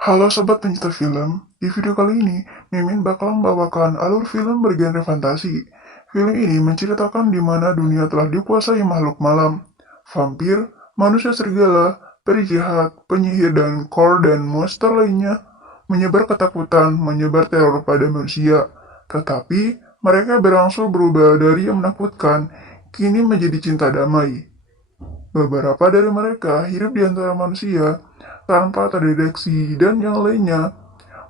Halo sobat pencinta film, di video kali ini Mimin bakal membawakan alur film bergenre fantasi. Film ini menceritakan di mana dunia telah dikuasai makhluk malam, vampir, manusia serigala, peri jahat, penyihir dan core dan monster lainnya menyebar ketakutan, menyebar teror pada manusia. Tetapi mereka berangsur berubah dari yang menakutkan, kini menjadi cinta damai. Beberapa dari mereka hidup di antara manusia tanpa terdeteksi dan yang lainnya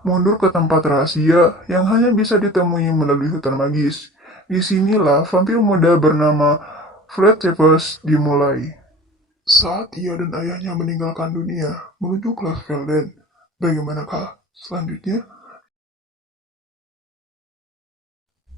mundur ke tempat rahasia yang hanya bisa ditemui melalui hutan magis. Disinilah vampir muda bernama Fred Tepes dimulai. Saat ia dan ayahnya meninggalkan dunia menuju kelas Velden, bagaimanakah selanjutnya?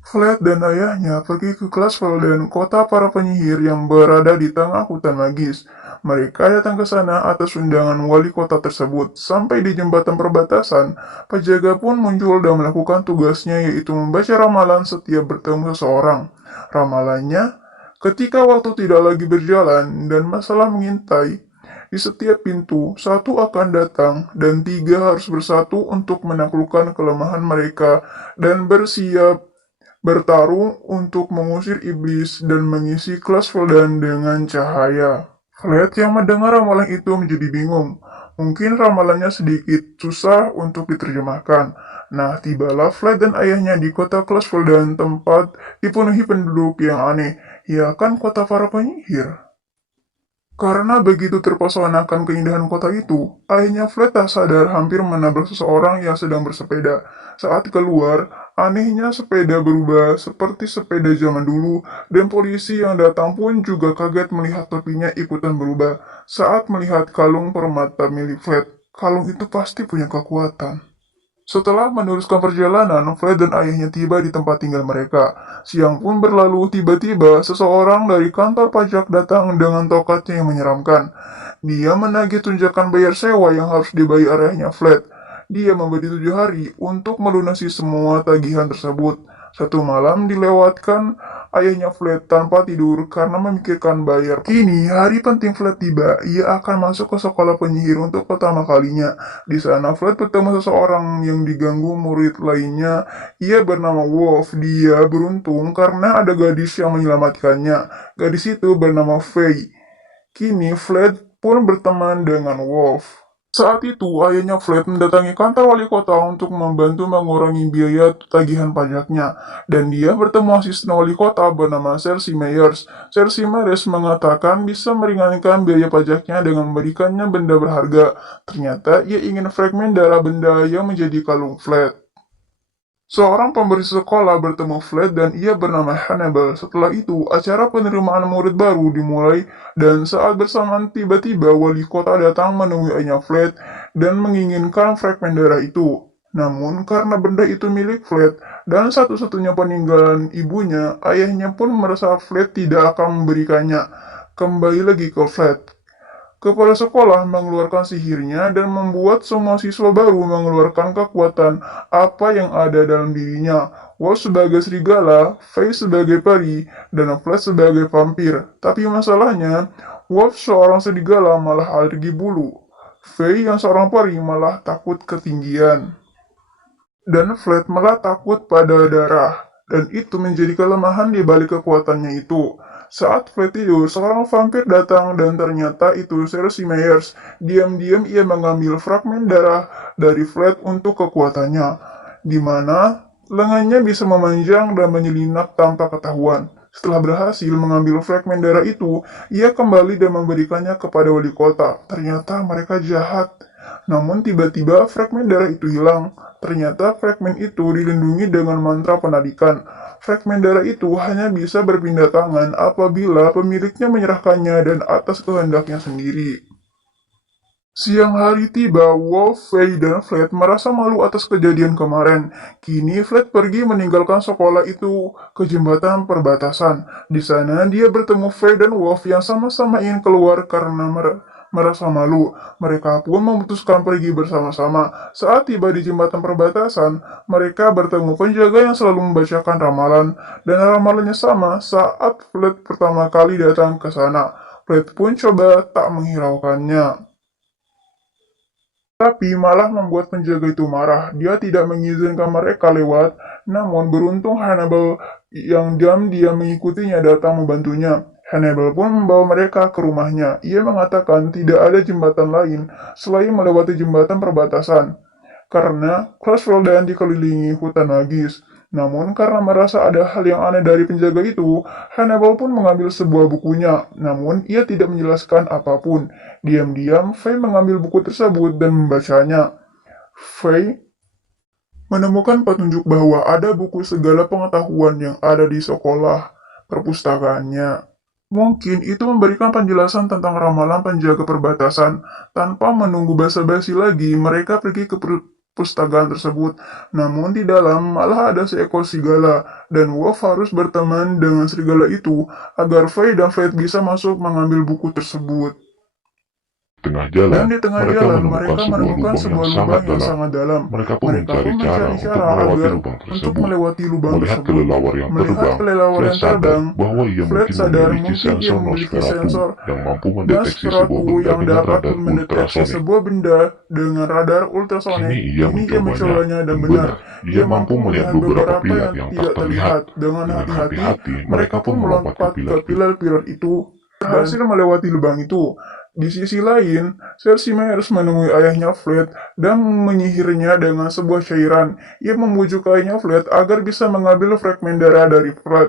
Flat dan ayahnya pergi ke Glasvelden, kota para penyihir yang berada di tengah hutan magis. Mereka datang ke sana atas undangan wali kota tersebut. Sampai di jembatan perbatasan, penjaga pun muncul dan melakukan tugasnya yaitu membaca ramalan setiap bertemu seseorang. Ramalannya, ketika waktu tidak lagi berjalan dan masalah mengintai, di setiap pintu, satu akan datang dan tiga harus bersatu untuk menaklukkan kelemahan mereka dan bersiap bertarung untuk mengusir iblis dan mengisi kelas Veldan dengan cahaya. Fred yang mendengar ramalan itu menjadi bingung. Mungkin ramalannya sedikit susah untuk diterjemahkan. Nah, tibalah Fred dan ayahnya di kota kelas Veldan, tempat dipenuhi penduduk yang aneh. Ya kan kota para penyihir. Karena begitu terpesona akan keindahan kota itu, ayahnya Fred tak sadar hampir menabrak seseorang yang sedang bersepeda. Saat keluar, anehnya sepeda berubah seperti sepeda zaman dulu, dan polisi yang datang pun juga kaget melihat topinya ikutan berubah. Saat melihat kalung permata milik Fred, kalung itu pasti punya kekuatan. Setelah meneruskan perjalanan, Fred dan ayahnya tiba di tempat tinggal mereka. Siang pun berlalu, tiba-tiba seseorang dari kantor pajak datang dengan tokatnya yang menyeramkan. Dia menagih tunjakan bayar sewa yang harus dibayar ayahnya Fred. Dia memberi 7 hari untuk melunasi semua tagihan tersebut. Satu malam dilewatkan ayahnya Fred tanpa tidur karena memikirkan bayar. Kini hari penting Fred tiba. Ia akan masuk ke sekolah penyihir untuk pertama kalinya. Di sana Fred bertemu seseorang yang diganggu murid lainnya. Ia bernama Wolf. Dia beruntung karena ada gadis yang menyelamatkannya. Gadis itu bernama Faye. Kini Fred pun berteman dengan Wolf. Saat itu, ayahnya Fred mendatangi kantor wali kota untuk membantu mengurangi biaya tagihan pajaknya, dan dia bertemu asisten wali kota bernama Cersei Myers. Cersei Myers mengatakan bisa meringankan biaya pajaknya dengan memberikannya benda berharga. Ternyata ia ingin fragmen darah benda yang menjadi kalung Fred. Seorang pemberi sekolah bertemu Fred dan ia bernama Hannibal. Setelah itu, acara penerimaan murid baru dimulai dan saat bersamaan tiba-tiba wali kota datang menemui ayahnya Fred dan menginginkan fragmen darah itu. Namun, karena benda itu milik Fred dan satu-satunya peninggalan ibunya, ayahnya pun merasa Fred tidak akan memberikannya. Kembali lagi ke Fred. Kepala sekolah mengeluarkan sihirnya dan membuat semua siswa baru mengeluarkan kekuatan apa yang ada dalam dirinya. Wolf sebagai serigala, Faye sebagai peri, dan Flash sebagai vampir. Tapi masalahnya, Wolf seorang serigala malah alergi bulu. Faye yang seorang peri malah takut ketinggian. Dan Flat malah takut pada darah, dan itu menjadi kelemahan di balik kekuatannya itu. Saat Flat tidur, seorang vampir datang dan ternyata itu Cersei Myers. Diam-diam ia mengambil fragmen darah dari Flat untuk kekuatannya, di mana lengannya bisa memanjang dan menyelinap tanpa ketahuan. Setelah berhasil mengambil fragmen darah itu, ia kembali dan memberikannya kepada wali kota. Ternyata mereka jahat. Namun tiba-tiba fragmen darah itu hilang. Ternyata fragmen itu dilindungi dengan mantra penadikan. Fragmen darah itu hanya bisa berpindah tangan apabila pemiliknya menyerahkannya dan atas kehendaknya sendiri. Siang hari tiba, Wolf, Faye, dan Fred merasa malu atas kejadian kemarin. Kini Fred pergi meninggalkan sekolah itu ke jembatan perbatasan. Di sana dia bertemu Faye dan Wolf yang sama-sama ingin keluar karena merasa malu. Mereka pun memutuskan pergi bersama-sama. Saat tiba di jembatan perbatasan, mereka bertemu penjaga yang selalu membacakan ramalan. Dan ramalannya sama saat Fred pertama kali datang ke sana. Fred pun coba tak menghiraukannya. tapi malah membuat penjaga itu marah. Dia tidak mengizinkan mereka lewat, namun beruntung Hannibal yang diam-diam mengikutinya datang membantunya. Hannibal pun membawa mereka ke rumahnya. Ia mengatakan tidak ada jembatan lain selain melewati jembatan perbatasan, karena Crossroads dikelilingi hutan magis. Namun karena merasa ada hal yang aneh dari penjaga itu, Hannibal pun mengambil sebuah bukunya. Namun ia tidak menjelaskan apapun. Diam-diam, Faye mengambil buku tersebut dan membacanya. Faye menemukan petunjuk bahwa ada buku segala pengetahuan yang ada di sekolah perpustakaannya. Mungkin itu memberikan penjelasan tentang ramalan penjaga perbatasan. Tanpa menunggu basa-basi lagi, mereka pergi ke perpustakaan tersebut. Namun di dalam malah ada seekor serigala, dan Wolf harus berteman dengan serigala itu agar Faye dan Fred bisa masuk mengambil buku tersebut. Tengah jalan, Dan di tengah mereka jalan, menemukan sebuah lubang yang sangat dalam. Mereka pun mencari cara untuk melewati lubang Melihat tersebut. kelelawar yang terbang, bahwa ia Fred mungkin sadar memiliki mungkin dia sensor memiliki Nosferatu sensor yang mampu dan mendeteksi sebuah Nosferatu benda yang dengan dapat radar mendeteksi ultrasonik. sebuah benda dengan radar ultrasonik. Kini ia mencobanya, dan benar. Dia mampu melihat beberapa pilar yang tak terlihat. Dengan hati-hati, mereka pun melompat ke pilar-pilar itu, berhasil melewati lubang itu. Di sisi lain, Cersei Myers menemui ayahnya Fred dan menyihirnya dengan sebuah cairan. Ia membujuk ayahnya Fred agar bisa mengambil fragmen darah dari Fred.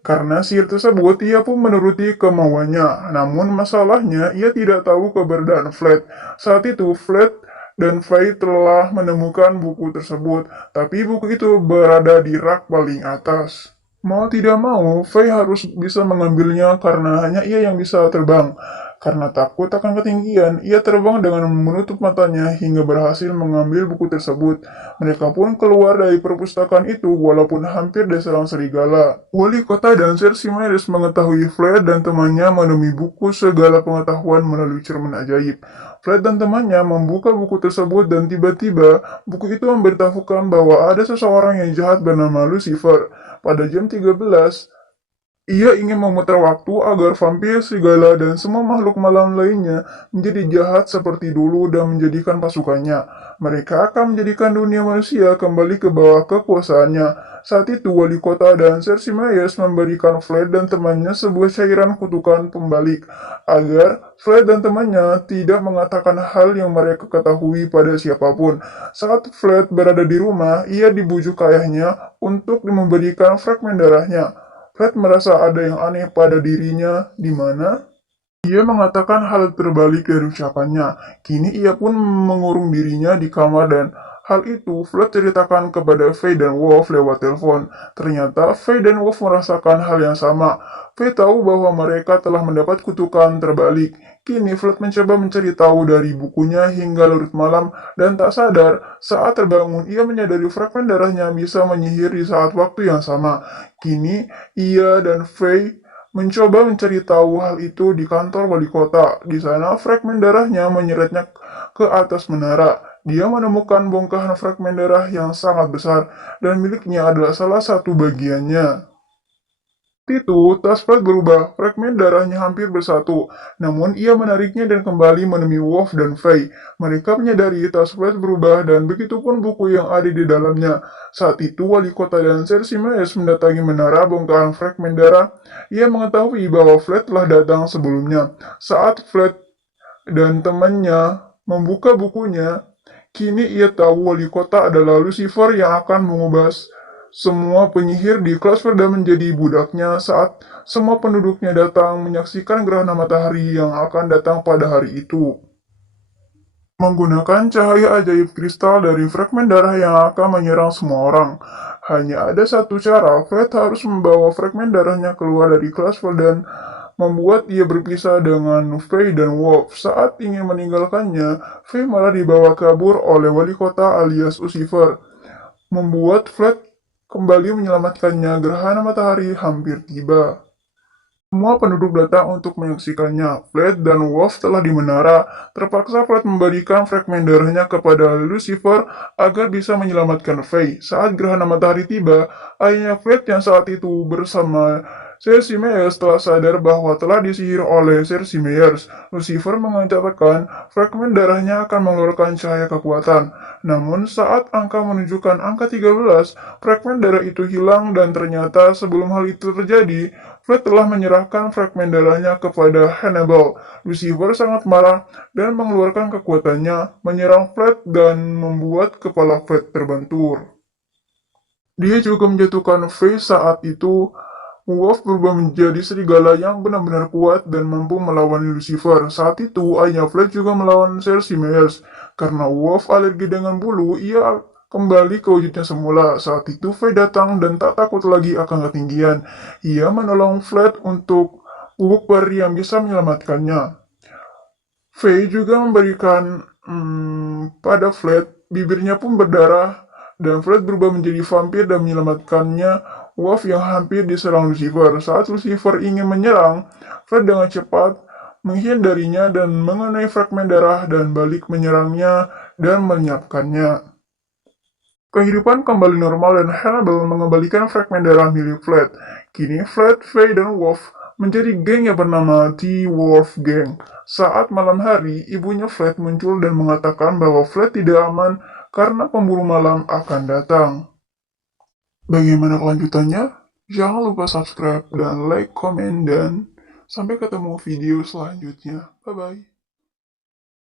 Karena sihir tersebut, ia pun menuruti kemauannya. Namun masalahnya, ia tidak tahu keberadaan Fred. Saat itu, Fred dan Faye telah menemukan buku tersebut, tapi buku itu berada di rak paling atas. Mau tidak mau, Faye harus bisa mengambilnya karena hanya ia yang bisa terbang. Karena takut akan ketinggian, ia terbang dengan menutup matanya hingga berhasil mengambil buku tersebut. Mereka pun keluar dari perpustakaan itu walaupun hampir diserang serigala. Wali kota dan Cersei Myers mengetahui Fred dan temannya menemui buku segala pengetahuan melalui cermin ajaib. Fred dan temannya membuka buku tersebut dan tiba-tiba buku itu memberitahukan bahwa ada seseorang yang jahat bernama Lucifer. Pada jam 13, ia ingin memutar waktu agar vampir, serigala, dan semua makhluk malam lainnya menjadi jahat seperti dulu dan menjadikan pasukannya. Mereka akan menjadikan dunia manusia kembali ke bawah kekuasaannya. Saat itu, wali kota dan Cersei Myers memberikan Fred dan temannya sebuah cairan kutukan pembalik, agar Fred dan temannya tidak mengatakan hal yang mereka ketahui pada siapapun. Saat Fred berada di rumah, ia dibujuk ayahnya untuk memberikan fragmen darahnya. Fred merasa ada yang aneh pada dirinya, di mana ia mengatakan hal terbalik dari ucapannya. Kini ia pun mengurung dirinya di kamar dan hal itu Fred ceritakan kepada Faye dan Wolf lewat telepon. Ternyata Faye dan Wolf merasakan hal yang sama. Faye tahu bahwa mereka telah mendapat kutukan terbalik. Kini Fred mencoba mencari tahu dari bukunya hingga larut malam dan tak sadar saat terbangun ia menyadari fragmen darahnya bisa menyihir di saat waktu yang sama. Kini ia dan Faye mencoba mencari tahu hal itu di kantor wali kota. Di sana fragmen darahnya menyeretnya ke atas menara. Dia menemukan bongkahan fragmen darah yang sangat besar dan miliknya adalah salah satu bagiannya. Itu, tas Fred berubah, fragmen darahnya hampir bersatu, namun ia menariknya dan kembali menemui Wolf dan Faye. Mereka menyadari tas Fred berubah dan begitupun buku yang ada di dalamnya. Saat itu, wali kota dan Cersei Myers mendatangi menara bongkahan fragmen darah. Ia mengetahui bahwa Fred telah datang sebelumnya. Saat Fred dan temannya membuka bukunya, kini ia tahu wali kota adalah Lucifer yang akan mengubah semua penyihir di Crossroads menjadi budaknya saat semua penduduknya datang menyaksikan gerhana matahari yang akan datang pada hari itu. Menggunakan cahaya ajaib kristal dari fragmen darah yang akan menyerang semua orang. Hanya ada satu cara, Fred harus membawa fragmen darahnya keluar dari Crossroads dan membuat ia berpisah dengan Faye dan Wolf. Saat ingin meninggalkannya, Faye malah dibawa kabur oleh wali kota alias Lucifer, membuat Fred kembali menyelamatkannya. Gerhana matahari hampir tiba. Semua penduduk datang untuk menyaksikannya. Fred dan Wolf telah di menara. Terpaksa Fred memberikan fragmen darahnya kepada Lucifer agar bisa menyelamatkan Faye. Saat gerhana matahari tiba, ayahnya Fred yang saat itu bersama Cersei Myers telah sadar bahwa telah disihir oleh Cersei Myers. Lucifer mengatakan fragmen darahnya akan mengeluarkan cahaya kekuatan. Namun saat angka menunjukkan angka 13, fragmen darah itu hilang dan ternyata sebelum hal itu terjadi, Fred telah menyerahkan fragmen darahnya kepada Hannibal. Lucifer sangat marah dan mengeluarkan kekuatannya, menyerang Fred dan membuat kepala Fred terbentur. Dia juga menjatuhkan Faye saat itu. Wolf berubah menjadi serigala yang benar-benar kuat dan mampu melawan Lucifer. Saat itu, ayahnya Fred juga melawan Cersei Myers. Karena Wolf alergi dengan bulu, ia kembali ke wujudnya semula. Saat itu, Faye datang dan tak takut lagi akan ketinggian. Ia menolong Fred untuk bubuk peri yang bisa menyelamatkannya. Faye juga memberikan pada Fred, bibirnya pun berdarah, dan Fred berubah menjadi vampir dan menyelamatkannya Wolf yang hampir diserang Lucifer. Saat Lucifer ingin menyerang, Fred dengan cepat menghindarinya dan mengenai fragmen darah dan balik menyerangnya dan menyiapkannya. Kehidupan kembali normal dan Hannibal mengembalikan fragmen darah milik Fred. Kini Fred, Faye, dan Wolf menjadi geng yang bernama The Wolf Gang. Saat malam hari, ibunya Fred muncul dan mengatakan bahwa Fred tidak aman karena pemburu malam akan datang. Bagaimana kelanjutannya? Jangan lupa subscribe dan like, komen, dan sampai ketemu video selanjutnya. Bye-bye.